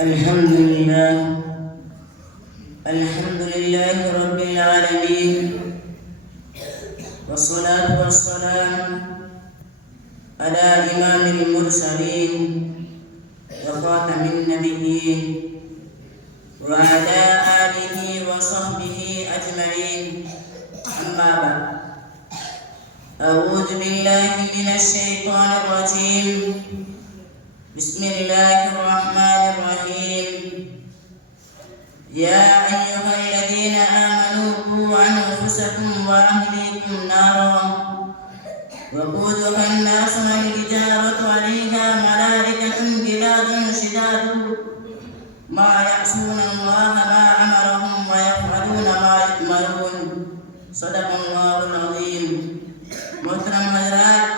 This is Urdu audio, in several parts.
الحمد لله رب العالمين، والصلاة والسلام على إمام المرسلين وخاتم النبيين وعلى آله وصحبه أجمعين. أما بعد، أعوذ بالله من الشيطان الرجيم. بسم الله الرحمن الرحيم. يا أيها الذين آمنوا قوا أنفسكم وأهليكم نارا وقودها الناس والحجارة عليها ملائكة غلاظ شداد ما يعصون الله ما أمرهم ويفعلون ما يؤمرون. صدق اللہ العظیم. محترم حضرات،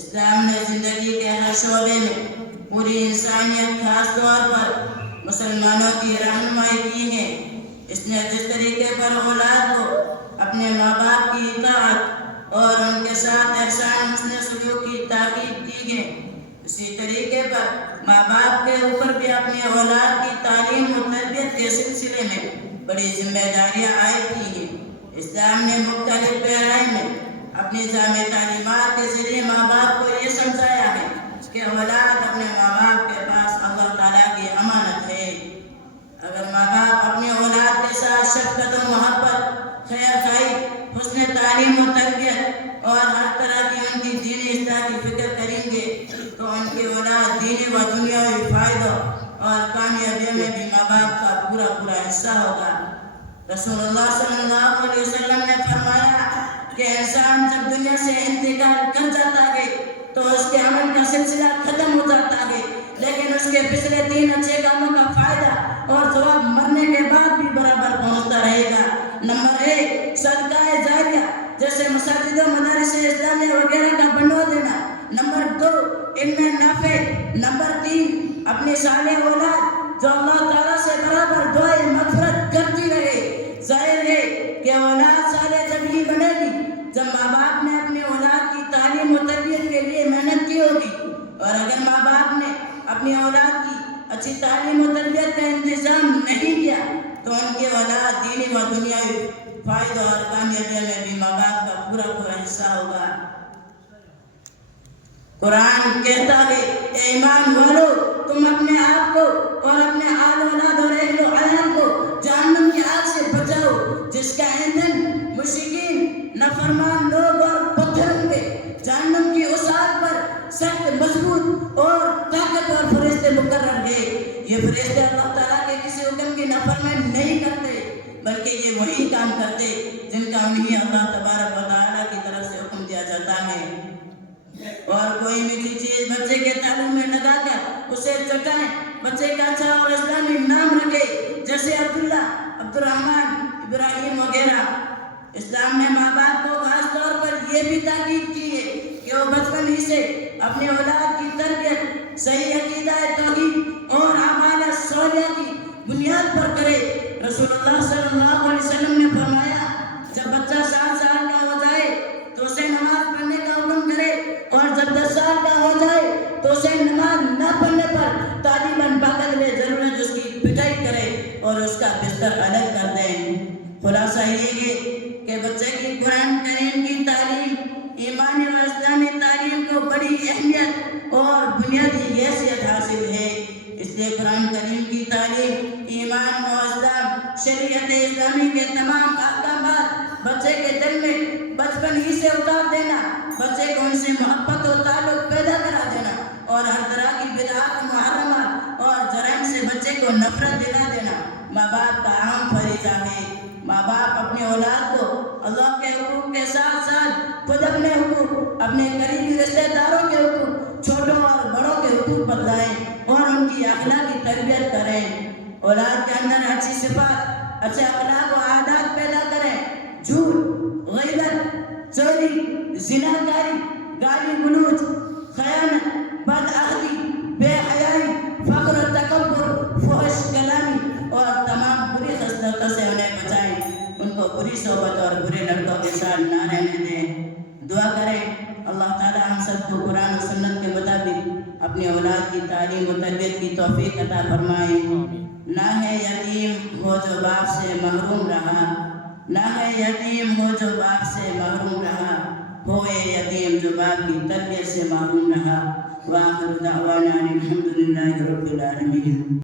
اسلام نے زندگی کے ہر شعبے میں پوری انسانیت، خاص طور پر مسلمانوں کی رہنمائی کی ہے. اس نے جس طریقے پر اولاد کو اپنے ماں باپ کی اطاعت اور ان کے ساتھ احسان حسن سلوک کی تاکید کی ہے، اسی طریقے پر ماں باپ کے اوپر بھی اپنی اولاد کی تعلیم و تربیت کے سلسلے میں بڑی ذمہ داریاں عائد کی ہیں. اسلام نے مختلف پیرائی میں اپنی جامع تعلیمات کے ذریعے ماں باپ کو یہ سمجھایا ہے کہ اولاد اپنے ماں باپ کے پاس اللہ تعالیٰ کی امانت ہے. اگر ماں باپ اپنی اولاد کے ساتھ شفقت و محبت، خیر خواہی، حسن تعلیم و تربیت اور ہر طرح کی ان کی دینی اصلاح کی فکر کریں گے تو ان کی اولاد دینی و دنیاوی فائدوں اور کامیابی میں بھی ماں باپ کا پورا حصہ ہوگا. رسول اللہ صلی اللہ علیہ وسلم نے فرمایا کہ انسان جب دنیا سے انتقال کر جاتا ہے تو اس کے عمل کا سلسلہ ختم ہو جاتا ہے، لیکن اس کے پچھلے 3 اچھے کاموں کا فائدہ اور ثواب مرنے کے بعد بھی برابر پہنچتا رہے گا. نمبر 1، صدقہ جاریہ جیسے مساجد و مدارس اسلامیہ وغیرہ کا بنوا دینا. نمبر 2، علم نافع. نمبر 3، اپنی صالح اولاد جو اللہ تعالیٰ سے برابر دعائیں مغفرت کرتی رہے. ظاہر ہے کہ اولاد صالح جب ہی بنے گی جب ماں باپ نے اپنی اولاد کی تعلیم و تربیت کے لیے محنت کی ہوگی، اور اگر ماں باپ نے اپنی اولاد کی اچھی تعلیم و تربیت کا انتظام نہیں کیا تو ان کی اولاد دینی و دنیاوی فائدوں اور کامیابی میں بھی ماں باپ کا پورا حصہ ہوگا. قرآن کہتا ہے، اے ایمان والو، تم اپنے آپ کو اور اپنے آل اولاد اور اہل و عیال کو جہنم کی آگ سے بچاؤ جس کا ایندھن مشرکین، نافرمان لوگ اور پتھر ہوں گے. جہنم کی اس آگ پر سخت، مضبوط اور طاقتور فرشتے مقرر ہیں. یہ فرشتے اللہ تعالیٰ کے کسی حکم کی نافرمانی نہیں کرتے، بلکہ یہ وہی کام کرتے جن کا انہیں اللہ تبارک و تعالیٰ کی طرف سے حکم دیا جاتا ہے. اور کوئی میٹھی چیز بچے کے تالو میں لگا کر اسے چٹائیں، بچے کا اچھا اور اسلامی نام رکھے جیسے عبداللہ، عبدالرحمن، ابراہیم وغیرہ. اسلام نے ماں باپ کو خاص طور پر یہ بھی تاکید کی ہے کہ وہ بچپن ہی سے اپنی اولاد کی تربیت صحیح عقیدہ توحید اور اعمال صالحہ کی بنیاد پر کرے. رسول اللہ صلی اللہ علیہ وسلم نے فرمایا، جب بچہ 7 سال کا ہو جائے تو اسے نماز پڑھنے کا حکم کرے، اور جب 10 سال کا ہو جائے تو اسے نماز نہ پڑھنے پر تعلیماً پاکر لے ضرورت اس کی پٹائی کرے اور اس کا بستر الگ کر دیں. خلاصہ یہ ہے کہ بچے کی قرآن کریم کی تعلیم ایمانی و اسلامی تعلیم کو بڑی اہمیت اور بنیادی حیثیت حاصل ہے. اس لیے قرآن کریم کی تعلیم، ایمان و اسلام، شریعت اسلامی کے تمام احکامات بچے کے دل میں بچپن ہی سے اتار دینا، بچے کو ان سے محبت و تعلق پیدا کرا دینا اور ہر طرح کی بدعات، محرمات اور جرائم سے بچے کو نفرت دلا دینا ماں باپ کا اہم فریضہ ہے. ماں باپ اپنی اولاد کو اللہ کے حقوق کے ساتھ ساتھ خود اپنے حقوق، اپنے قریبی رشتہ داروں کے حقوق، چھوٹوں اور بڑوں کے حقوق بتلائیں اور ان کی اخلاقی تربیت کریں. اولاد کے اندر اچھی صفات، اچھے اخلاق و عادات پیدا کریں. جھوٹ، غیبت، چوری، زناکاری، گالی گلوچ، خیانت، بدعہدی، بے حیائی، فخر و تکبر، فحش کلامی اور تمام بری خصلتوں سے انہیں بچائیں. ان کو بری صحبت اور برے لڑکوں کے ساتھ نہ رہنے دیں. دعا کریں اللہ تعالی ہم سب کو قرآن و سنت کے مطابق اپنی اولاد کی تعلیم و تربیت کی توفیق عطا فرمائیں. نہ ہے یتیم وہ جو باپ سے محروم رہا، نہ ہے یتیم وہ جو باپ سے محروم رہا، ہوئے یتیم جو باپ کی تربیت سے محروم رہا. وآخر دعوانا الحمد للہ رب العالمین.